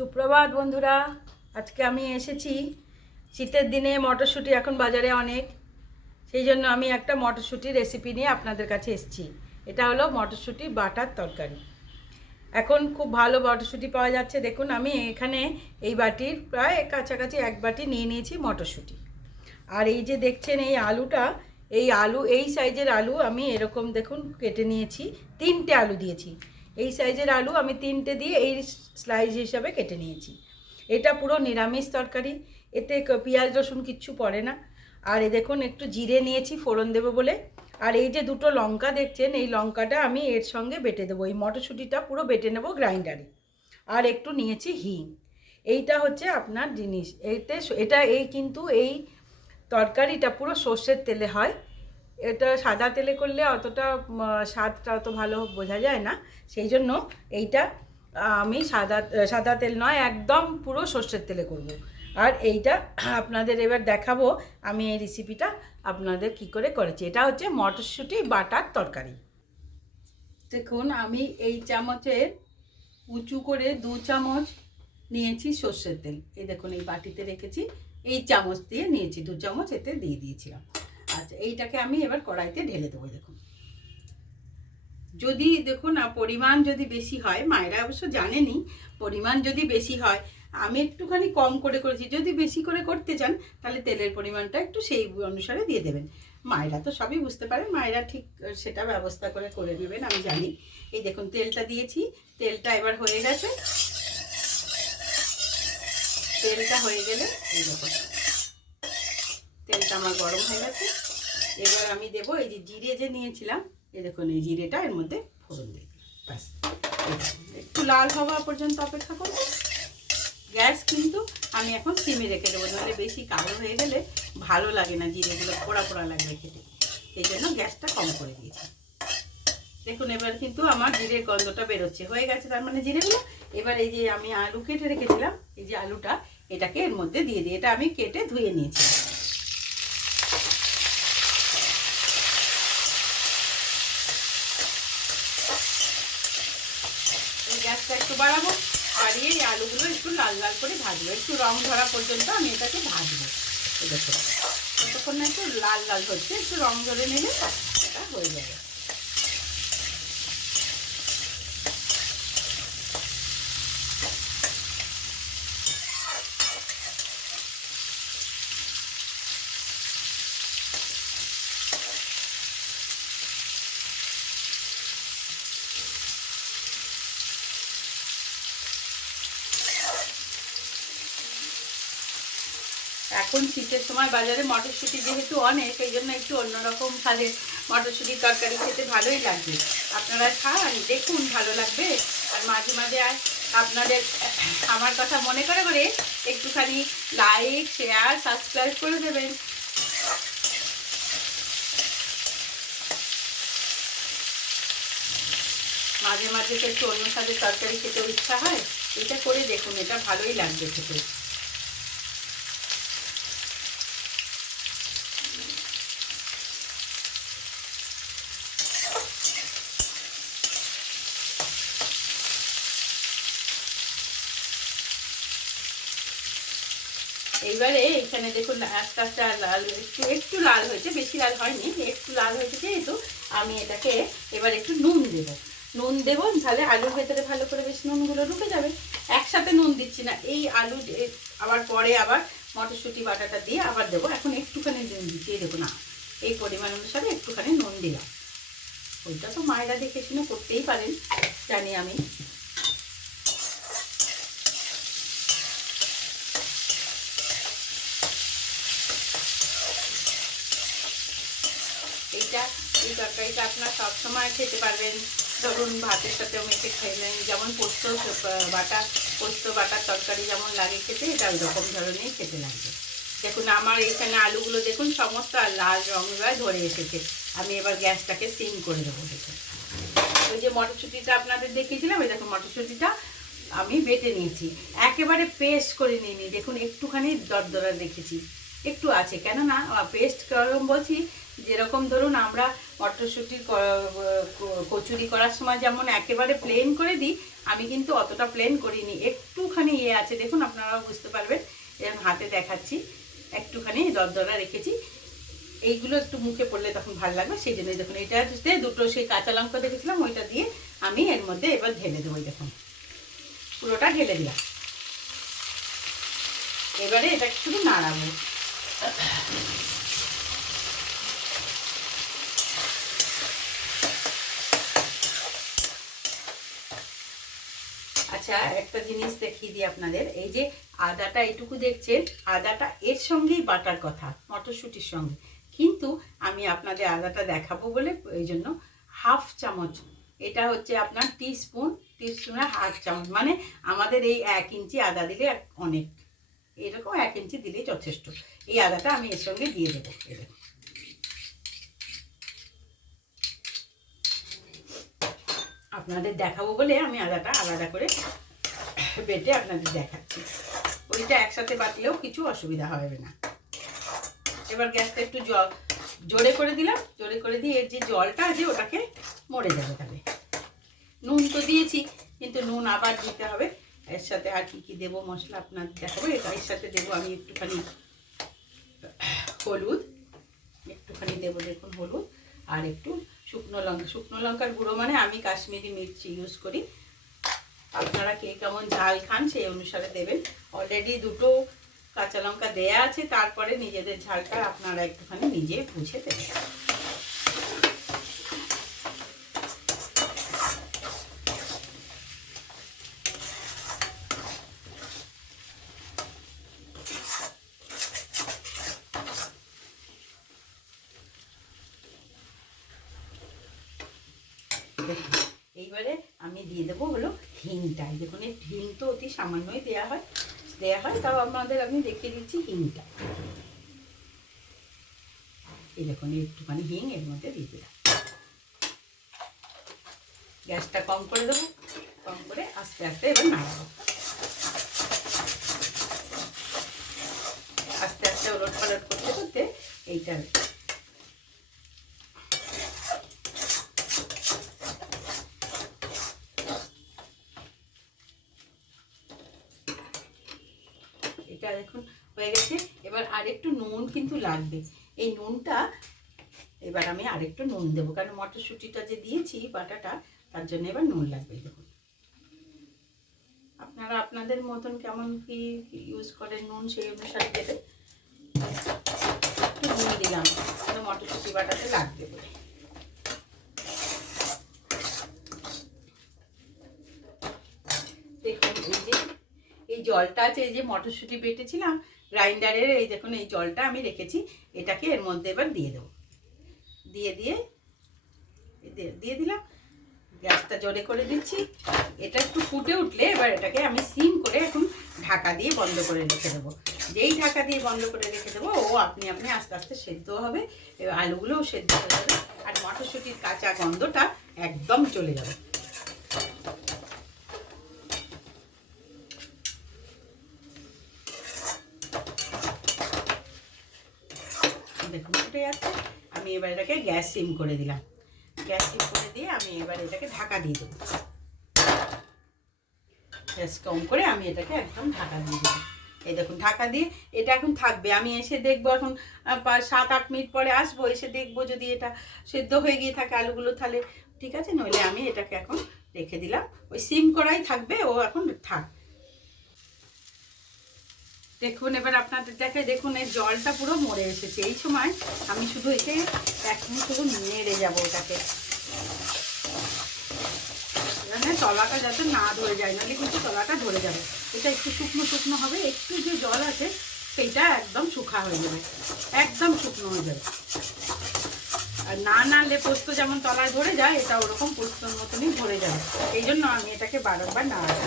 সুপ্রভাত বন্ধুরা, আজকে আমি এসেছি শীতের দিনে মটরশুঁটি এখন বাজারে অনেক, সেই জন্য আমি একটা মটরশুঁটির রেসিপি নিয়ে আপনাদের কাছে এসেছি। এটা হলো মটরশুঁটি বাটার তরকারি। এখন খুব ভালো মটরশুঁটি পাওয়া যাচ্ছে। দেখুন আমি এখানে এই বাটির প্রায় কাছাকাছি এক বাটি নিয়ে নিয়েছি মটরশুঁটি। আর এই যে দেখছেন এই আলুটা, এই সাইজের আলু আমি এরকম দেখুন কেটে নিয়েছি। 3টে আলু দিয়েছি। এই সাইজের আলু আমি 3টে দিয়ে এই স্লাইস হিসাবে কেটে নিয়েছি। এটা পুরো নিরামিষ তরকারি, এতে পেঁয়াজ রসুন কিচ্ছু পড়ে না। আর এই দেখুন একটু জিরে নিয়েছি ফোড়ন দেবো বলে। আর এই যে দুটো লঙ্কা দেখছেন, এই লঙ্কাটা আমি এর সঙ্গে বেটে দেবো। এই মটরশুঁটিটা পুরো বেটে নেব গ্রাইন্ডারে। আর একটু নিয়েছি হিং। এইটা হচ্ছে আপনার জিনিস। কিন্তু এই তরকারিটা পুরো সর্ষের তেলে হয়। এটা সাদা তেলে করলে অতটা স্বাদটা অত ভালো বোঝা যায় না, সেই জন্য এইটা আমি সাদা তেল নয়, একদম পুরো সর্ষের তেলে করব। আর এইটা আপনাদের এবার দেখাবো আমি এই রেসিপিটা আপনাদের কি করে করেছি। এটা হচ্ছে মটরশুঁটি বাটার তরকারি। দেখুন আমি এই চামচের উঁচু করে 2 চামচ নিয়েছি সর্ষের তেল। এই দেখুন এই বাটিতে রেখেছি, এই চামচ দিয়ে নিয়েছি 2 চামচ, এতে দিয়ে দিয়েছিলাম। আচ্ছা, এইটাকে আমি এবার কড়াইতে ঢেলে দেবো। দেখুন পরিমাণ যদি বেশি হয়, মায়েরা অবশ্য জানেনি, পরিমাণ যদি বেশি হয় আমি একটুখানি কম করে করেছি। যদি বেশি করে করতে চান তাহলে তেলের পরিমাণটা একটু সেই অনুসারে দিয়ে দেবেন। মায়েরা তো সবই বুঝতে পারে, মায়েরা ঠিক সেটা ব্যবস্থা করে নেবেন, আমি জানি। এই দেখুন তেলটা দিয়েছি, তেলটা এবার হয়ে গেছে। তেলটা হয়ে গেলে এই দেখুন তেলটা আমার গরম হয়ে গেছে। এবার আমি দেবো এই যে জিরে যে নিয়েছিলাম, এই দেখুন এই জিরেটা এর মধ্যে ফোড়ন দিয়ে দিই। ব্যাস, একটু লাল হওয়া পর্যন্ত অপেক্ষা করব। গ্যাস কিন্তু আমি এখন সিমে রেখে দেবো, নাহলে বেশি কালো হয়ে গেলে ভালো লাগে না, জিরেগুলো পোড়া পোড়া লাগবে খেতে। এই জন্য গ্যাসটা কম করে দিয়েছি। দেখুন এবার কিন্তু আমার জিরের গন্ধটা বেরোচ্ছে, হয়ে গেছে তার মানে জিরেগুলো। এবার এই যে আমি আলু কেটে রেখেছিলাম, এই যে আলুটা, এটাকে এর মধ্যে দিয়ে দিই। এটা আমি কেটে ধুয়ে নিয়েছি। গ্যাসটা একটু বাড়াবো, বাড়িয়ে এই আলুগুলো একটু লাল লাল করে ভাজবো, একটু রং ধরা পর্যন্ত আমি এটাকে ভাজবো। দেখুন ততক্ষণ না একটু লাল লাল হচ্ছে, একটু রং ধরে নিলে এটা হয়ে যাবে। এখন শীতের সময় বাজারে মটরশুঁটি যেহেতু অনেক, এই জন্য একটু অন্যরকম স্বাদের মটরশুঁটির তরকারি খেতে ভালোই লাগবে। আপনারা খান, দেখুন ভালো লাগবে। আর মাঝে মাঝে আপনাদের আমার কথা মনে করে করে একটুখানি লাইক, শেয়ার, সাবস্ক্রাইব করে দেবেন। মাঝে মাঝে তো একটু অন্য স্বাদের তরকারি খেতেও ইচ্ছা হয়, এটা করে দেখুন, এটা ভালোই লাগবে খেতে। এইবারে এখানে দেখুন আস্তে আস্তে লাল একটু একটু লাল হয়েছে, বেশি লাল হয়নি, একটু লাল হয়েছে যেহেতু আমি এটাকে এবার একটু নুন দেবো, তাহলে আলুর ভেতরে ভালো করে বেশ নুনগুলো ঢুকে যাবে। একসাথে নুন দিচ্ছি না, এই আলু আবার পরে আবার মটরশুঁটি বাটাটা দিয়ে আবার দেবো। এখন একটুখানি নুন দিচ্ছি, এই দেখুন এই পরিমাণ অনুসারে একটুখানি নুন দিলাম। ওইটা তো মায়েরা দেখে শুনে করতেই পারেন, জানি আমি। এই তরকারিটা আপনারা সবসময় খেতে পারবেন। ধরুন ভাতের সাথেও মেখে খেলেন, যেমন পোস্ত বাটার তরকারি যেমন লাগে খেতে, এটা ওই রকম ধরনেরই খেতে লাগবে। দেখুন আমার এইখানে আলুগুলো দেখুন সমস্ত লাল রং ধরে এসেছে। আমি এবার গ্যাসটাকে সিম করে দেবো। দেখুন ওই যে মটরশুঁটিটা আপনাদের দেখিয়েছিলাম, এই দেখুন মটরশুঁটিটা আমি বেটে নিয়েছি, একেবারে পেস্ট করে নিয়ে দেখুন একটুখানি দরদরা রেখেছি, একটু আছে, কেননা পেস্ট করম বলছি যেরকম ধরুন আমরা মটরশুঁটির কচুরি করার সময় যেমন একেবারে প্লেন করে দিই, আমি কিন্তু অতটা প্লেন করিনি, একটুখানি আছে, দেখুন আপনারাও বুঝতে পারবেন, এরকম হাতে দেখাচ্ছি, একটুখানি দরদরা রেখেছি। এইগুলো একটু মুখে পড়লে তখন ভালো লাগবে, সেই জন্যই দেখুন এটাতে দুটো সেই কাঁচা লঙ্কা দেখেছিলাম ওইটা দিয়ে আমি এর মধ্যে এবার ঢেলে দেবো। দেখুন পুরোটা ঢেলে দিলাম। এবারে এটা শুধু নাড়াবো। আচ্ছা, একটা জিনিস দেখিয়ে দিই আপনাদের, এই যে আদাটা এইটুকু দেখছেন, আদাটা এর সঙ্গেই বাটার কথা মটরশুঁটির সঙ্গে, কিন্তু আমি আপনাদের আদাটা দেখাবো বলে এই জন্য হাফ চামচ, এটা হচ্ছে আপনার টিস্পুনের হাফ চামচ, মানে আমাদের এই 1 ইঞ্চি আদা দিলে অনেক, এরকম 1 ইঞ্চি দিলেই যথেষ্ট। এই আদাটা আমি এর সঙ্গে দিয়ে দেবো। আপনাদের দেখাবো বলে আমি আদাটা আলাদা করে বেটে আপনাদের দেখাচ্ছি, ওইটা একসাথে বাটলেও কিছু অসুবিধা হবে না। এবার গ্যাসটা একটু জোরে করে দিলাম, জোরে করে দিয়ে এর যে জলটা আছে ওটাকে মরে যাবে। তাহলে নুন তো দিয়েছি, কিন্তু নুন আবার দিতে হবে। এর সাথে আর কি দেবো মশলা আপনাদের দেখাবো। এর সাথে দেবো আমি একটুখানি হলুদ, একটুখানি দেবো দেখুন হলুদ, আর একটু শুকনো লঙ্কার গুঁড়ো, মানে আমি কাশ্মীরি মির্চি ইউজ করি, আপনারা কে কেমন ঝাল খান সেই অনুসারে দেবেন। অলরেডি দুটো কাঁচা লঙ্কা দেয়া আছে, তারপরে নিজেদের ঝালটা আপনারা একটুখানি নিজে বুঝে দেবেন। এইবারে আমি দিয়ে দেবো হলো হিংটা। দেখুন এই হিং তো অতি সামান্যই দেওয়া হয়, তাও আপনাদের আমি দেখিয়ে দিচ্ছি হিংটা। এই দেখুন একটুখানি হিং এর মধ্যে দিয়ে দিলাম। গ্যাসটা কম করে দেবো, কম করে আস্তে আস্তে এবার নাড়াবো, আস্তে আস্তে ওলট পালট করতে করতে এইটা দেখুন হয়ে গেছে। এবার আরেকটু নুন কিন্তু লাগবে, এই নুনটা এবার আমি আরেকটু নুন দেবো, কারণ মটরশুঁটিটা যে দিয়েছি বাটাটা, তার জন্য এবার নুন লাগবে। দেখুন আপনারা আপনাদের মতন কেমন কি ইউজ করেন নুন সেই অনুসারে দেবেন। একটু নুন দিলাম কারণ মটরশুঁটি বাটাতে লাগবে বলে। দেখুন এই জলটা আছে, এই যে মটরশুঁটি বেটেছিলাম গ্রাইন্ডারের, এই দেখুন এই জলটা আমি রেখেছি, এটাকে এর মধ্যে এবার দিয়ে দেবো। দিয়ে দিলাম, গ্যাসটা জোরে করে দিচ্ছি। এটা একটু ফুটে উঠলে এবার এটাকে আমি সিম করে এখন ঢাকা দিয়ে বন্ধ করে রেখে দেবো। যেই ঢাকা দিয়ে বন্ধ করে রেখে দেবো ও আপনি আস্তে আস্তে সেদ্ধ হবে, এবার আলুগুলোও সেদ্ধ হয়ে যাবে, আর মটরশুঁটির কাঁচা গন্ধটা একদম চলে যাবে। দেখুন ফুটে যাচ্ছে, আমি এবার এটাকে গ্যাস সিম করে দিলাম। গ্যাস সিম করে দিয়ে আমি এবার এটাকে ঢাকা দিয়ে দেবো। গ্যাস কম করে আমি এটাকে একদম ঢাকা দিয়ে দেবো। এই দেখুন ঢাকা দিয়ে এটা এখন থাকবে, আমি এসে দেখবো এখন 7-8 মিনিট পরে আসবো, এসে দেখবো যদি এটা সেদ্ধ হয়ে গিয়ে থাকে আলুগুলো তাহলে ঠিক আছে, নইলে আমি এটাকে এখন রেখে দিলাম, ওই সিম করাই থাকবে, ও এখন থাক। দেখুন এবার আপনাদের দেখে, দেখুন এর জলটা পুরো মরে এসেছে। এই সময় আমি শুধু এসে এখন শুধু নেড়ে যাবো ওটাকে, মানে তলাটা যাতে না ধরে যায়, নাহলে কিন্তু তলাটা ধরে যাবে। এটা একটু শুকনো শুকনো হবে, একটু যে জল আছে সেইটা একদম শুকা হয়ে যাবে, একদম শুকনো হয়ে যাবে। আর না নাড়লে পোস্ত যেমন তলায় ধরে যায়, এটা ওরকম পোস্তর মতনই ধরে যাবে, এই জন্য আমি এটাকে বারবার নাড়াবো।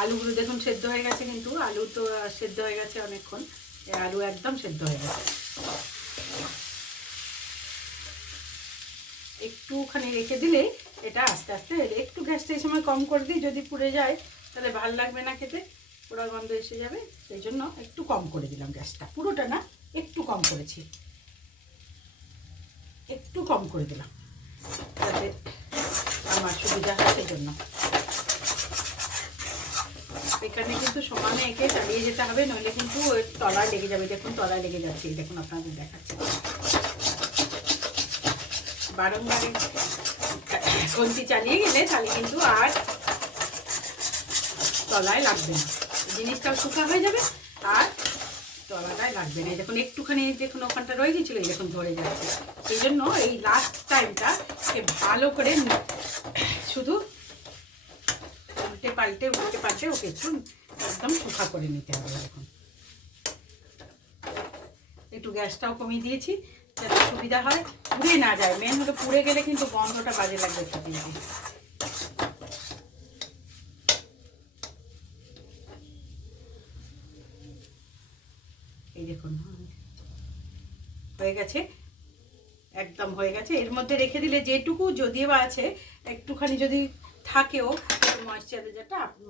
আলুগুলো দেখুন সেদ্ধ হয়ে গেছে, কিন্তু আলু তো সেদ্ধ হয়ে গেছে অনেকক্ষণ, আলু একদম সেদ্ধ হয়ে গেছে। একটুখানি রেখে দিলে এটা আস্তে আস্তে একটু গ্যাসটা এই সময় কম করে দিই, যদি পুড়ে যায় তাহলে ভালো লাগবে না খেতে, পোড়া গন্ধ এসে যাবে, সেই জন্য একটু কম করে দিলাম গ্যাসটা, পুরোটা না একটু কম করেছি, একটু কম করে দিলাম যাতে আমার সুবিধা হয় সেই জন্য। এখানে কিন্তু সমানে একে চালিয়ে যেতে হবে, নইলে কিন্তু তলায় লেগে যাবে। দেখুন তলায় লেগে যাচ্ছে, দেখুন আপনাদের দেখাচ্ছে। বারংবার খুন্তি চালিয়ে গেলে তাহলে কিন্তু আর তলায় লাগবে না, জিনিসটাও শুকা হয়ে যাবে আর তলাটায় লাগবে না। দেখুন একটুখানি দেখুন ওখানটা রয়ে গেছিলো, এই দেখুন ধরে যাচ্ছে। সেই জন্য এই লাস্ট টাইমটা ভালো করে শুধু উল্টে পাল্টে ওকে একটু একদম শুকা করে নিতে হবে। দেখুন একটু গ্যাসটাও কমিয়ে দিয়েছি যাতে সুবিধা হয়, পুড়ে না যায়। মেন হলো পুড়ে গেলে কিন্তু গন্ধটা বাজে লাগবে খেতে। এই দেখুন হয়ে গেছে, একদম হয়ে গেছে। এর মধ্যে রেখে দিলে যেটুকু যদিও বা আছে একটুখানি যদি থাকেও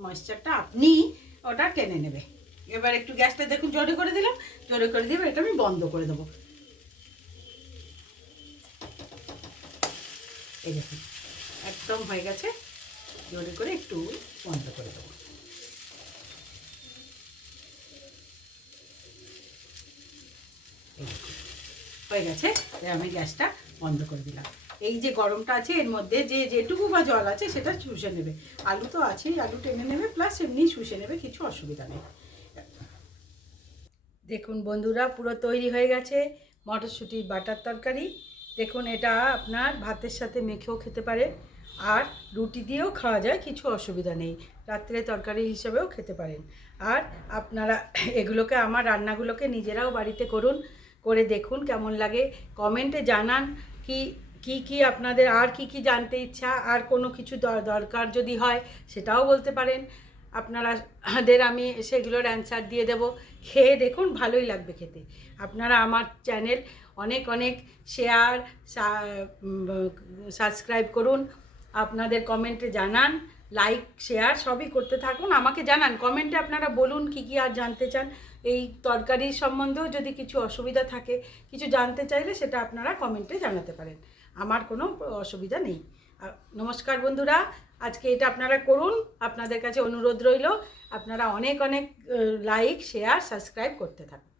ময়েশ্চারটা আপনি ওটা টেনে নেবে। এবার একটু গ্যাসটা দেখুন জোরে করে দিলাম, জোরে করে দিয়ে এটা আমি বন্ধ করে দেবো। এই দেখুন একদম হয়ে গেছে, জোরে করে একটু বন্ধ করে দেবো। হয়ে গেছে, আমি গ্যাসটা বন্ধ করে দিলাম। এই যে গরমটা আছে এর মধ্যে যেটুকু বা জল আছে সেটা শুষে নেবে। আলু তো আছেই, আলু টেনে নেবে, প্লাস এমনি শুষে নেবে, কিছু অসুবিধা নেই। দেখুন বন্ধুরা পুরো তৈরি হয়ে গেছে মটরশুঁটির বাটার তরকারি। দেখুন এটা আপনার ভাতের সাথে মেখেও খেতে পারে, আর রুটি দিয়েও খাওয়া যায়, কিছু অসুবিধা নেই। রাত্রে তরকারি হিসেবেও খেতে পারেন। আর আপনারা এগুলোকে, আমার রান্নাগুলোকে নিজেরাও বাড়িতে করুন, করে দেখুন কেমন লাগে, কমেন্টে জানান কি কি কি আপনাদের আর কি কি জানতে ইচ্ছা, আর কোনো কিছু দরকার যদি হয় সেটাও বলতে পারেন। আপনাদের আমি সেগুলোর অ্যান্সার দিয়ে দেব। খেয়ে দেখুন, ভালোই লাগবে খেতে। আপনারা আমার চ্যানেল অনেক অনেক শেয়ার সাবস্ক্রাইব করুন, আপনাদের কমেন্টে জানান, লাইক শেয়ার সবই করতে থাকুন, আমাকে জানান কমেন্টে, আপনারা বলুন কি কি আর জানতে চান। এই তরকারির সম্বন্ধেও যদি কিছু অসুবিধা থাকে, কিছু জানতে চাইলে সেটা আপনারা কমেন্টে জানাতে পারেন, আমার কোনো অসুবিধা নেই। নমস্কার বন্ধুরা, আজকে এটা আপনারা করুন, আপনাদের কাছে অনুরোধ রইল, আপনারা অনেক অনেক লাইক শেয়ার সাবস্ক্রাইব করতে থাকুন।